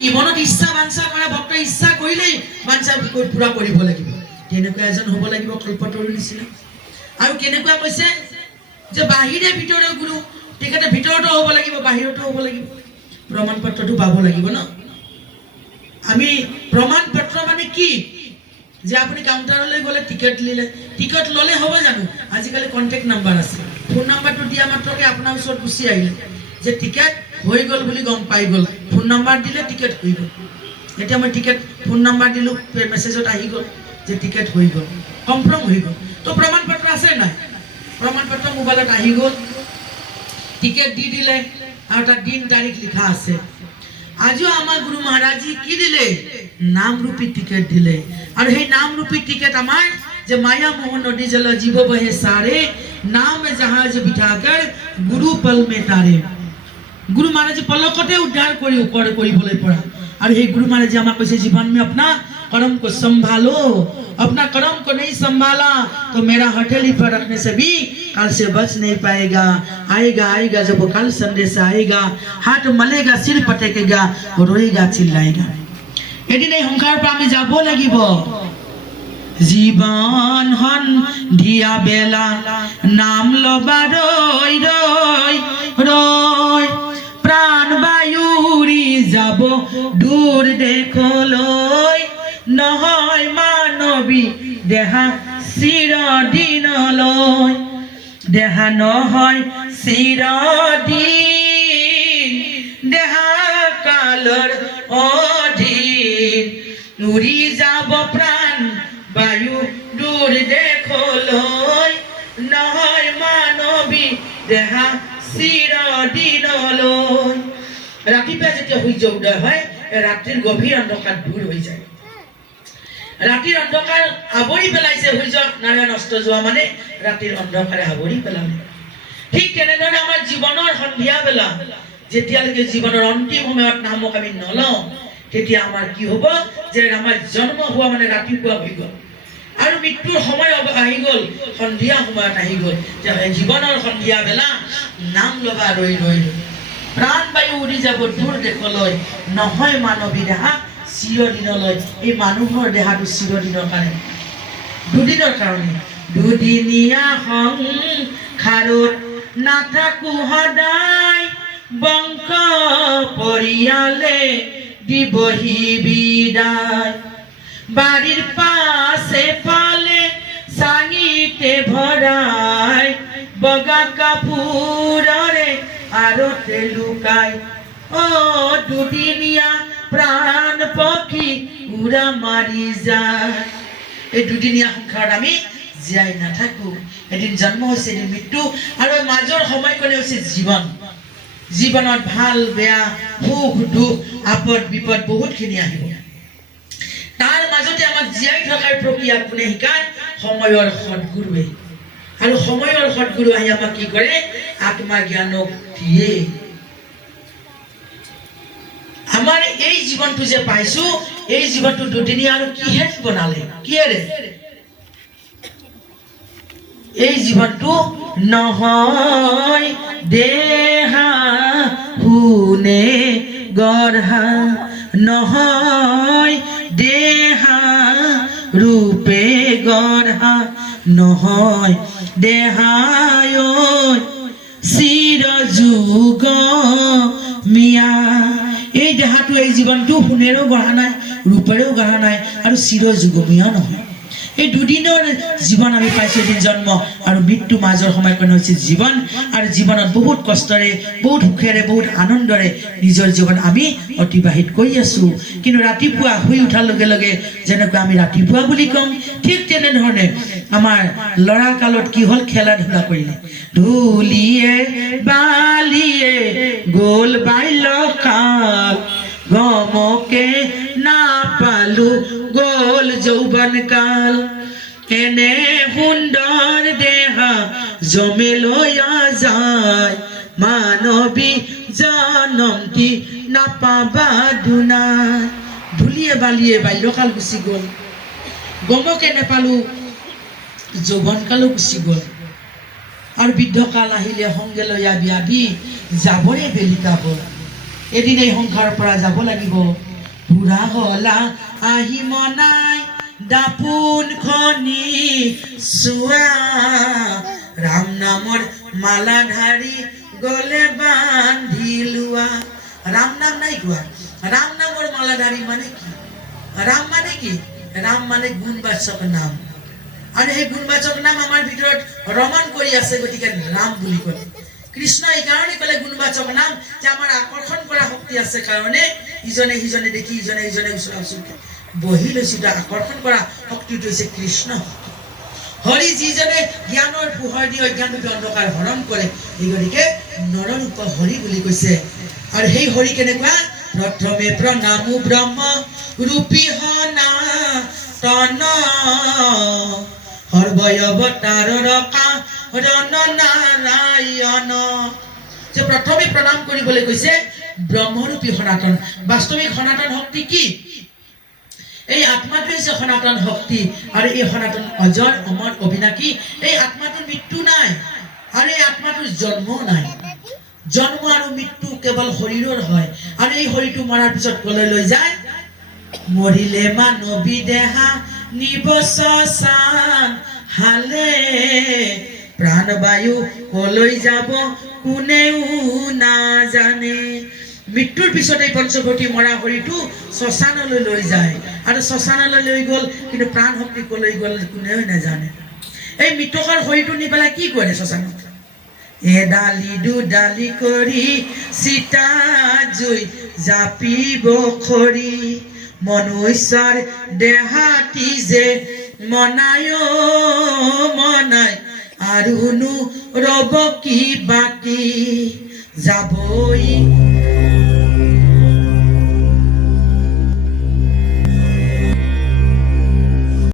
মনত ইচ্ছা বাঞ্ছা কৰা ভক্ত ইচ্ছা কৰিলেই বাঞ্ছা পুৰা কৰিব লাগিব তেনেকুৱা এজন হ'ব লাগিব কল্পতৰুৰ নিচিনা আৰু কেনেকুৱা কৈছে যে বাহিৰে ভিতৰে গুৰু তেখেতে ভিতৰতো হ'ব লাগিব বাহিৰতো হ'ব লাগিব প্ৰমাণ পত্ৰটো পাব লাগিব ন আমি প্ৰমাণ পত্ৰ মানে কি যে আপুনি কাউণ্টাৰলৈ গ'লে টিকেট লিলে টিকেট ল'লে হ'ব জানো আজিকালি কণ্টেক্ট নাম্বাৰ আছে ফোন নাম্বাৰটো দিয়া মাত্ৰকে আপোনাৰ ওচৰত গুচি আহিলে যে টিকেট হৈ গ'ল বুলি গম পাই গ'ল ফোন নাম্বাৰ দিলে টিকেট হৈ গ'ল এতিয়া মই টিকেট ফোন নাম্বাৰ দিলোঁ মেছেজত আহি গ'ল যে টিকেট হৈ গ'ল কনফাৰ্ম হৈ গ'ল তো প্ৰমাণ পত্ৰ আছে নাই প্ৰমাণ পত্ৰ মোবাইলত আহি গ'ল টিকেট দি দিলে আৰু তাত দিন তাৰিখ লিখা আছে আজিও আমাৰ গুৰু মহাৰাজজি কি দিলে নামৰূপী টিকেট দিলে আৰু সেই নামৰূপী টিকেট আমাৰ যে মায়া মোহन नदी जल जीव बहे सारे नाम जहाज बिठाकर गुरु पल में तारे गुरु महाराज पलकते उद्धार কৰিবলৈ পৰা और हे गुरु महाराज जी हमारे कैसे जीवन में अपना कर्म को संभालो अपना कर्म को नहीं संभाला तो मेरा हथेली पर रखने से भी कल से बच नहीं पाएगा आएगा आएगा जब वो कल संदेश आएगा हाथ मलेगा सिर पटकेगा रोएगा चिल्लाएगा এদিন এই সংসাৰৰ পৰা আমি যাব লাগিব জীবন হন ধিয়া বেলা নাম লবা ৰৈ ৰৈ ৰৈ প্ৰাণ বায়ুৰি যাব দূৰ দেশলৈ নহয় মানৱী দেহা চিৰদিনলৈ দেহা নহয় চিৰদিন দেহা কালৰ অধীন উৰি যাব প্ৰাণ বায়ু দূৰ দেশলৈ নহয় মানৱী দেহা চিৰদিনলৈ ৰাতিপুৱা যেতিয়া সূৰ্য উদয় হয় ৰাতিৰ গভীৰ অন্ধকাৰ দূৰ হৈ যায় ৰাতিৰ অন্ধকাৰ আৱৰি পেলাইছে সূৰ্য নাৰায়ণ অস্ত যোৱা মানে ৰাতিৰ অন্ধকাৰে আৱৰি পেলালে ঠিক তেনেদৰে আমাৰ জীৱনৰ সন্ধিয়া বেলা যেতিয়ালৈকে জীৱনৰ অন্তিম সময়ত নামক আমি নলওঁ তেতিয়া আমাৰ কি হ'ব যে আমাৰ জন্ম হোৱা মানে ৰাতিপুৱা হৈ গ'ল আৰু মৃত্যুৰ সময় আহি গ'ল সন্ধিয়া সময়ত আহি গ'ল যে জীৱনৰ সন্ধিয়া বেলা নাম লবা ৰৈ ৰৈ প্ৰাণ বায়ু উৰি যাব দূৰ দেশলৈ নহয় মানৱী দেহা চিৰদিনলৈ এই মানুহৰ দেহাটো চিৰদিনৰ কাৰণে দুদিনৰ কাৰণে দুদিনীয়া সংসাৰত নাথাকো সদায় বংশ পৰিয়ালে দিবহি বিদায় বাড়ির পাশে পালে সাঙিতে ভরাই বগা কাপুররে আরতে লুকাই ও দুদিনিয়া প্রাণ পক্ষী উড়া মারি যায় এই দুদিনিয়া সংসাৰত আমি জীয়াই নাথাকো এদিন জন্ম হৈছে এদিন মৃত্যু আৰু মাজৰ সময়কণে হৈছে জীৱন জীৱনত ভাল বেয়া সুখ দুখ আপদ বিপদ বহুতখিনি আহিব তাৰ মাজতে আমাক জীয়াই থকাৰ প্ৰক্ৰিয়া কোনে শিকায় সময়ৰ সৎগুৰুৱে আৰু সময়ৰ সৎগুৰু আহি আমাক কি কৰে আত্মা জ্ঞানক দিয়ে আমাৰ এই জীৱনটো যে পাইছো এই জীৱনটো দুদিনীয়া আৰু কিহে বনালে কিহেৰে এই জীৱনটো নহয় দেহা হুনে গঢ়া নহয় দেহা ৰূপে গঢ়া নহয় দেহায় চিৰ যুগ মিয়া এই দেহাটো এই জীৱনটো সোণেৰেও গঢ়া নাই ৰূপেৰেও গঢ়া নাই আৰু চিৰ যুগমীয়া নহয় এই দুদিনৰ জীৱন আমি পাইছো এদিন জন্ম আৰু মৃত্যু মাজৰ সময়কণ হৈছে জীৱন আৰু জীৱনত বহুত কষ্টৰে বহুত সুখেৰে বহুত আনন্দৰে নিজৰ জীৱন আমি অতিবাহিত কৰি আছো কিন্তু ৰাতিপুৱা শুই উঠাৰ লগে লগে যেনেকৈ আমি ৰাতিপুৱা বুলি কওঁ ঠিক তেনেধৰণে আমাৰ ল'ৰা কালত কি হ'ল খেলা ধূলা কৰিলে ধূলিয়ে বালিয়ে গ'ল বাল্যকাল গমকে নাপালো গ'ল যৌৱন কাল এনে সুন্দৰ দেহা জমেলৈ যায় মানৱী জনমটি নাপাবা দুনাই ধূলিয়ে বালিয়ে বাল্যকাল গুচি গ'ল গমকে নেপালো যৌৱন কালো গুচি গ'ল আৰু বৃদ্ধকাল আহিলে সংগে লৈ ব্যাধি যাবৰে বেলিকাব এদিন এই সংসাৰৰ পৰা যাব লাগিব পুৰা হলা আহি মনাই দাপোন খনি চোৱা ৰাম নামৰ মালা ধাৰি গলে বান্ধি লোৱা ৰাম নাম নাই কোৱা ৰাম নামৰ মালা ধাৰি মানে কি ৰাম মানে কি ৰাম মানে গুণবাচক নাম আৰু এই গুণবাচক নাম আমাৰ ভিতৰত ৰমণ কৰি আছে গতিকে ৰাম বুলি কয় কৃষ্ণ এই কাৰণে কলে গুণবাচক নাম যে আমাৰ আকৰ্ষণ কৰা শক্তি আছে কাৰণে ইজনে সিজনে দেখি ইজনে সিজনে ওচৰা ওচৰকে বহি লৈছো আকৰ্ষণ কৰা শক্তিটো হৈছে কৃষ্ণ হৰি যিজনে জ্ঞানৰ পোহৰ দি অজ্ঞান ৰূপী অন্ধকাৰ হৰণ কৰে এই গতিকে নৰৰূপ হৰি বুলি কৈছে আৰু সেই হৰি কেনেকুৱা প্ৰথমে প্ৰণামো ব্ৰহ্ম ৰূপী সনাতন সৰ্বয়ৱতাৰৰ কাৰণ নাৰায়ণ যে প্ৰথমে প্ৰণাম কৰিবলৈ কৈছে ব্ৰহ্মৰূপী সনাতন বাস্তৱিক সনাতন শক্তি কি এই আত্মাটো হৈছে সনাতন শক্তি আৰু এই সনাতন অজৰ অমৰ অবিনাশী এই আত্মাটোৰ মৃত্যু নাই আৰু এই আত্মাটোৰ জন্ম নাই জন্ম আৰু মৃত্যু কেৱল শৰীৰৰ হয় আৰু এই শৰীৰটো মৰাৰ পিছত কলৈ লৈ যায় মৰিলে মানৱী দেহা নিবচসান হালে প্ৰাণবায়ু কলৈ যাব কোনেও নাজানে মৃত্যুৰ পিছত এই পঞ্চভূতি মৰা শৰীৰটো শ্মশানলৈ লৈ যায় আৰু শ্মশানলৈ লৈ গ'ল কিন্তু প্ৰাণ শক্তি কলৈ গ'ল কোনেও নাজানে এই মৃতকৰ শৰীৰটো নি পেলাই কি কৰে শ্মশানত এডালি দুডালি কৰি চিতা জুই জাপিব খৰি মনুষ্যৰ দেহাটি যে মনায় মনাই আৰুনো ৰব কি বাকী যাবই